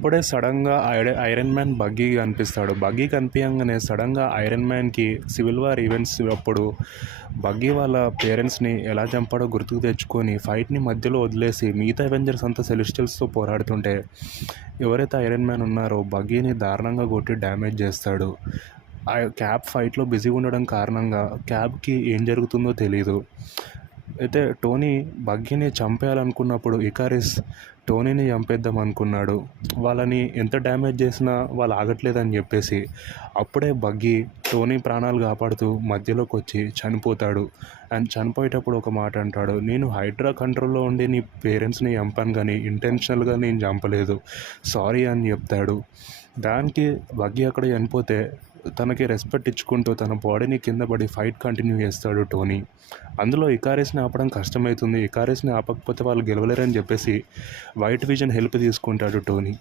అప్పుడే సడన్గా iron man buggy కనిపిస్తాడు. బగ్గీ కనిపించగానే సడన్గా ఐరన్ మ్యాన్కి సివిల్ వార్ ఈవెంట్స్ అప్పుడు బగ్గీ వాళ్ళ పేరెంట్స్ని ఎలా చంపాడో గుర్తుకు తెచ్చుకొని ఫైట్ని మధ్యలో వదిలేసి మిగతా అవెంజర్స్ అంతా సెలెస్టియల్స్తో పోరాడుతుంటే ఎవరైతే ఐరన్ మ్యాన్ ఉన్నారో బగ్గీని దారుణంగా కొట్టి డ్యామేజ్ చేస్తాడు. ఆ క్యాప్ ఫైట్లో బిజీగా ఉండడం కారణంగా క్యాప్కి ఏం జరుగుతుందో తెలీదు. అయితే టోనీ బగ్గీని చంపేయాలనుకున్నప్పుడు ఇకారిస్ టోనీని చంపేద్దాం అనుకున్నాడు. వాళ్ళని ఎంత డ్యామేజ్ చేసినా వాళ్ళు ఆగట్లేదని చెప్పేసి అప్పుడే బగ్గీ టోనీ ప్రాణాలు కాపాడుతూ మధ్యలోకి వచ్చి చనిపోతాడు. అండ్ చనిపోయేటప్పుడు ఒక మాట అంటాడు, నేను హైడ్రా కంట్రోల్లో ఉండి నీ పేరెంట్స్ని చంపాను కానీ ఇంటెన్షనల్గా నేను చంపలేదు, సారీ అని చెప్తాడు. దానికి బగ్గీ అక్కడ చనిపోతే తనకి రెస్పెక్ట్ ఇచ్చుకుంటూ తన బాడీని కింద పడి ఫైట్ కంటిన్యూ చేస్తాడు టోనీ. అందులో ఇకారిస్ని ఆపడం కష్టమవుతుంది. ఇకారిస్ని ఆపకపోతే వాళ్ళు గెలవలేరని చెప్పేసి వైట్ విజన్ హెల్ప్ తీసుకుంటాడు టోనీ.